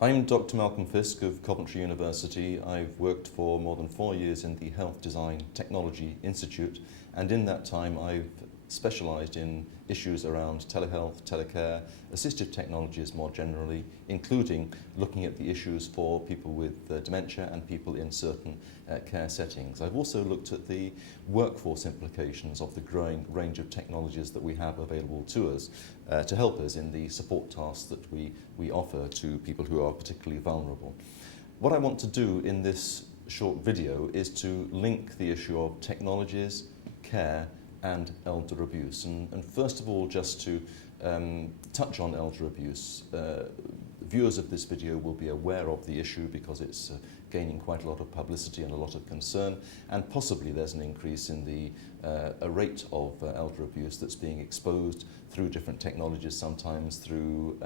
I'm Dr. Malcolm Fisk of Coventry University. I've worked for more than 4 years in the Health Design Technology Institute, and in that time I've specialised in issues around telehealth, telecare, assistive technologies more generally, including looking at the issues for people with dementia and people in certain care settings. I've also looked at the workforce implications of the growing range of technologies that we have available to us to help us in the support tasks that we offer to people who are particularly vulnerable. What I want to do in this short video is to link the issue of technologies, care and elder abuse. And first of all, just to touch on elder abuse, viewers of this video will be aware of the issue because it's gaining quite a lot of publicity and a lot of concern, and possibly there's an increase in the a rate of elder abuse that's being exposed through different technologies, sometimes through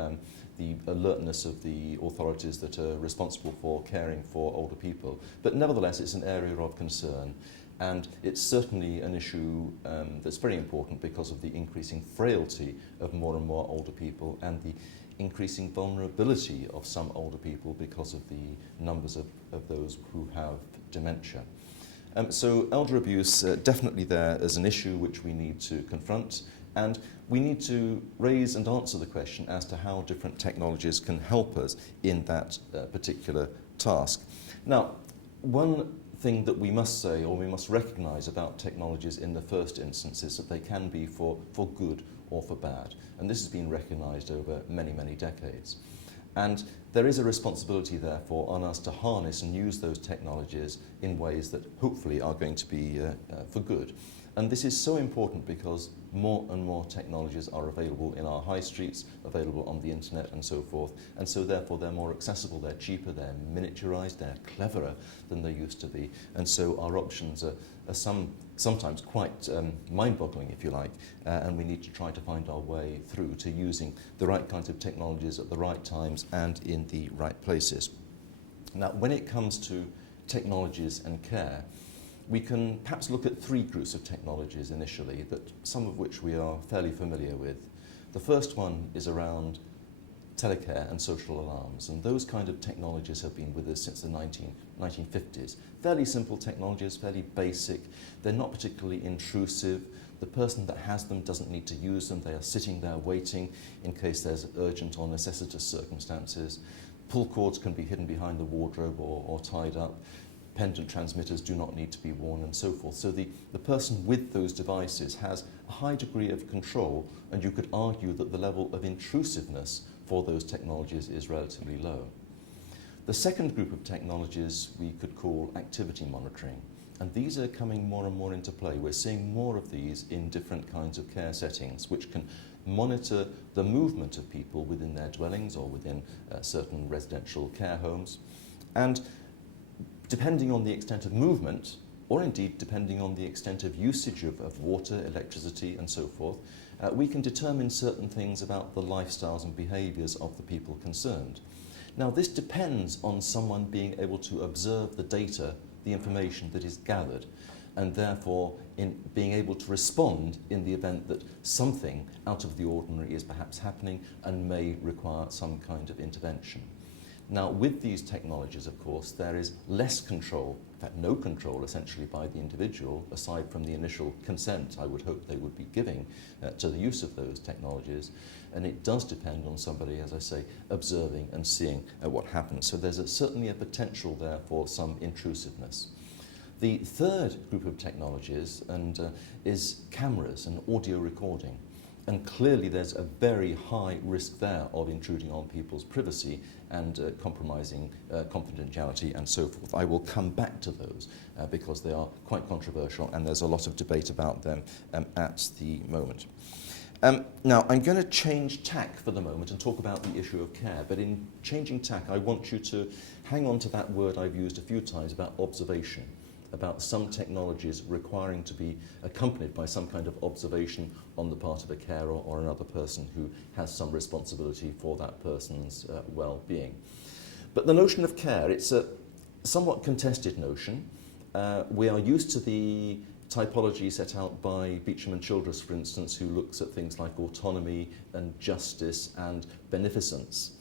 the alertness of the authorities that are responsible for caring for older people. But nevertheless, it's an area of concern. And it's certainly an issue that's very important because of the increasing frailty of more and more older people and the increasing vulnerability of some older people because of the numbers of those who have dementia. So elder abuse definitely there as an issue which we need to confront, and we need to raise and answer the question as to how different technologies can help us in that particular task. Now, one thing that we must say, or we must recognise about technologies in the first instance, is that they can be for good or for bad. And this has been recognised over many, many decades. And there is a responsibility, therefore, on us to harness and use those technologies in ways that hopefully are going to be for good. And this is so important because more and more technologies are available in our high streets, available on the internet and so forth. And so therefore they're more accessible, they're cheaper, they're miniaturized, they're cleverer than they used to be. And so our options are sometimes quite mind-boggling, if you like, and we need to try to find our way through to using the right kinds of technologies at the right times and in the right places. Now, when it comes to technologies and care, we can perhaps look at three groups of technologies initially, some of which we are fairly familiar with. The first one is around telecare and social alarms, and those kind of technologies have been with us since the 1950s. Fairly simple technologies, fairly basic, they're not particularly intrusive. The person that has them doesn't need to use them, they are sitting there waiting in case there's urgent or necessitous circumstances. Pull cords can be hidden behind the wardrobe or tied up. Pendant transmitters do not need to be worn and so forth. So the person with those devices has a high degree of control, and you could argue that the level of intrusiveness for those technologies is relatively low. The second group of technologies we could call activity monitoring, and these are coming more and more into play. We're seeing more of these in different kinds of care settings, which can monitor the movement of people within their dwellings or within certain residential care homes. And depending on the extent of movement, or indeed depending on the extent of usage of water, electricity and so forth, we can determine certain things about the lifestyles and behaviours of the people concerned. Now, this depends on someone being able to observe the data, the information that is gathered, and therefore in being able to respond in the event that something out of the ordinary is perhaps happening and may require some kind of intervention. Now, with these technologies, of course, there is less control, in fact no control essentially by the individual, aside from the initial consent I would hope they would be giving to the use of those technologies. And it does depend on somebody, as I say, observing and seeing what happens. So there's certainly a potential there for some intrusiveness. The third group of technologies is cameras and audio recording. And clearly there's a very high risk there of intruding on people's privacy and compromising confidentiality and so forth. I will come back to those because they are quite controversial and there's a lot of debate about them at the moment. Now, I'm going to change tack for the moment and talk about the issue of care, but in changing tack, I want you to hang on to that word I've used a few times about observation, about some technologies requiring to be accompanied by some kind of observation on the part of a carer or another person who has some responsibility for that person's well-being. But the notion of care, it's a somewhat contested notion. We are used to the typology set out by Beauchamp and Childress, for instance, who looks at things like autonomy and justice and beneficence.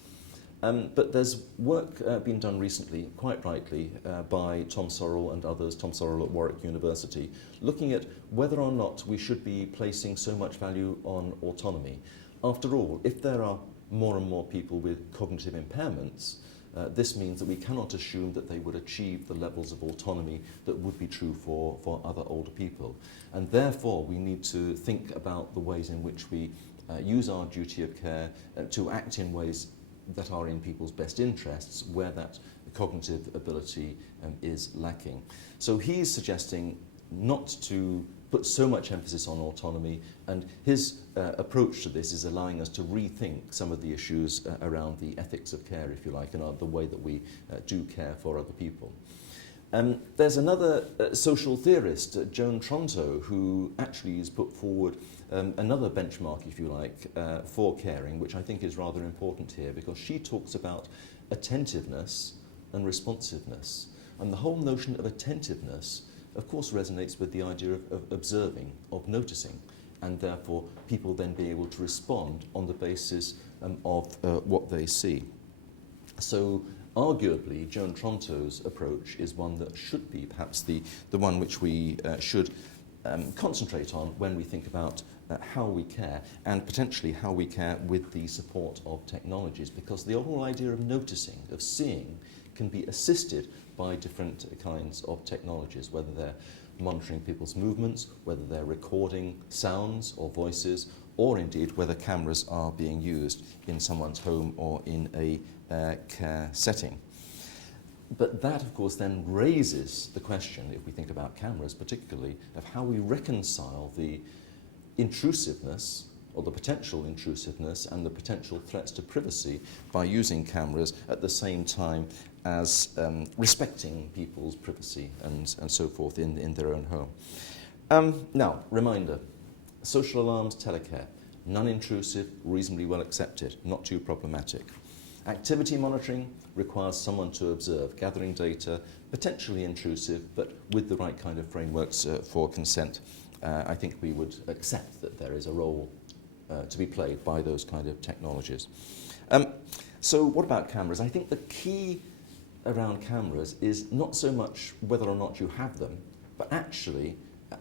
But there's work being done recently, quite rightly, by Tom Sorell and others, Tom Sorell at Warwick University, looking at whether or not we should be placing so much value on autonomy. After all, if there are more and more people with cognitive impairments, this means that we cannot assume that they would achieve the levels of autonomy that would be true for other older people. And therefore, we need to think about the ways in which we use our duty of care to act in ways that are in people's best interests where that cognitive ability is lacking. So he's suggesting not to put so much emphasis on autonomy, and his approach to this is allowing us to rethink some of the issues around the ethics of care, if you like, and the way that we do care for other people. There's another social theorist, Joan Tronto, who actually has put forward another benchmark, if you like, for caring, which I think is rather important here, because she talks about attentiveness and responsiveness. And the whole notion of attentiveness, of course, resonates with the idea of observing, of noticing, and therefore people then being able to respond on the basis of what they see. So arguably, Joan Tronto's approach is one that should be perhaps the one which we should concentrate on when we think about how we care, and potentially how we care with the support of technologies, because the whole idea of noticing, of seeing, can be assisted by different kinds of technologies, whether they're monitoring people's movements, whether they're recording sounds or voices, or indeed whether cameras are being used in someone's home or in a care setting. But that, of course, then raises the question, if we think about cameras particularly, of how we reconcile the intrusiveness, or the potential intrusiveness, and the potential threats to privacy by using cameras at the same time as respecting people's privacy and so forth in their own home. Now, reminder, social alarms, telecare, non-intrusive, reasonably well accepted, not too problematic. Activity monitoring requires someone to observe, gathering data, potentially intrusive, but with the right kind of frameworks for consent. I think we would accept that there is a role to be played by those kind of technologies. So what about cameras? I think the key around cameras is not so much whether or not you have them, but actually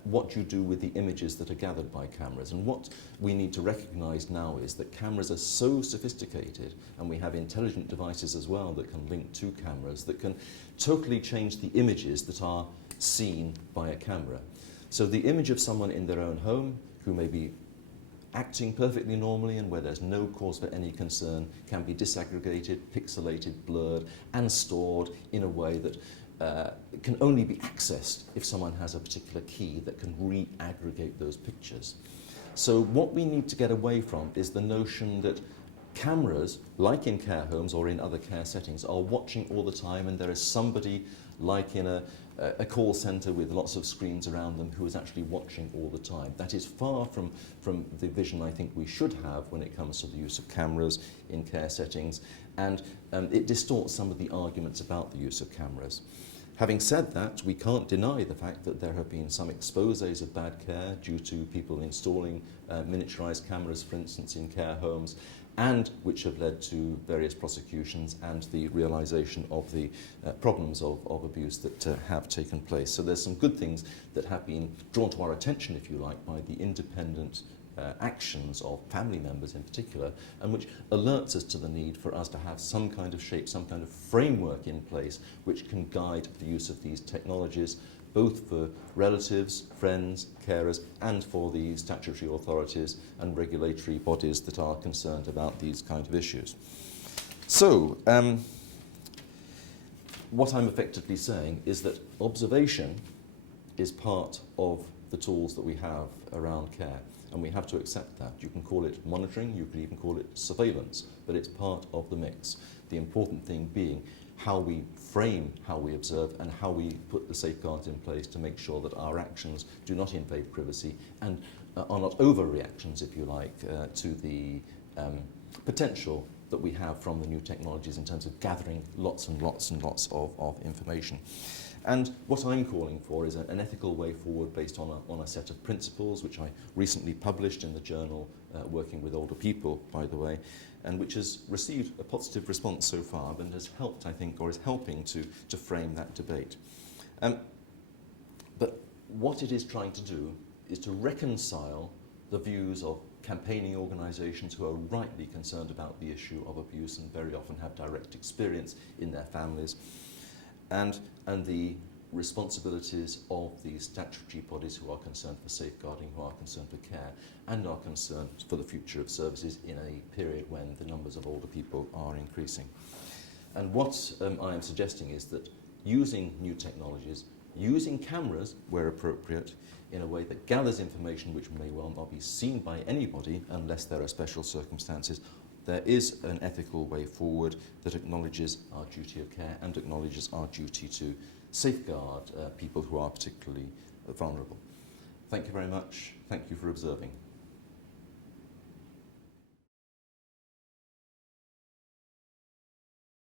what you do with the images that are gathered by cameras. And what we need to recognize now is that cameras are so sophisticated, and we have intelligent devices as well that can link to cameras, that can totally change the images that are seen by a camera. So the image of someone in their own home who may be acting perfectly normally and where there's no cause for any concern can be disaggregated, pixelated, blurred, and stored in a way that can only be accessed if someone has a particular key that can re-aggregate those pictures. So what we need to get away from is the notion that cameras, like in care homes or in other care settings, are watching all the time, and there is somebody like in a call centre with lots of screens around them who is actually watching all the time. That is far from the vision I think we should have when it comes to the use of cameras in care settings, and it distorts some of the arguments about the use of cameras. Having said that, we can't deny the fact that there have been some exposés of bad care due to people installing miniaturised cameras, for instance, in care homes, and which have led to various prosecutions and the realisation of the problems of abuse that have taken place. So there's some good things that have been drawn to our attention, if you like, by the independent actions of family members in particular, and which alerts us to the need for us to have some kind of shape, some kind of framework in place which can guide the use of these technologies, both for relatives, friends, carers, and for the statutory authorities and regulatory bodies that are concerned about these kind of issues. So, what I'm effectively saying is that observation is part of the tools that we have around care, and we have to accept that. You can call it monitoring, you could even call it surveillance, but it's part of the mix. The important thing being how we frame how we observe and how we put the safeguards in place to make sure that our actions do not invade privacy and are not overreactions, if you like, to the potential that we have from the new technologies in terms of gathering lots and lots and lots of information. And what I'm calling for is an ethical way forward based on a set of principles, which I recently published in the journal Working with Older People, by the way, and which has received a positive response so far and has helped, I think, or is helping to frame that debate. But what it is trying to do is to reconcile the views of campaigning organisations who are rightly concerned about the issue of abuse and very often have direct experience in their families, and the responsibilities of the statutory bodies who are concerned for safeguarding, who are concerned for care, and are concerned for the future of services in a period when the numbers of older people are increasing. And what I am suggesting is that using new technologies, using cameras where appropriate, in a way that gathers information which may well not be seen by anybody unless there are special circumstances, there is an ethical way forward that acknowledges our duty of care and acknowledges our duty to safeguard people who are particularly vulnerable. Thank you very much. Thank you for observing.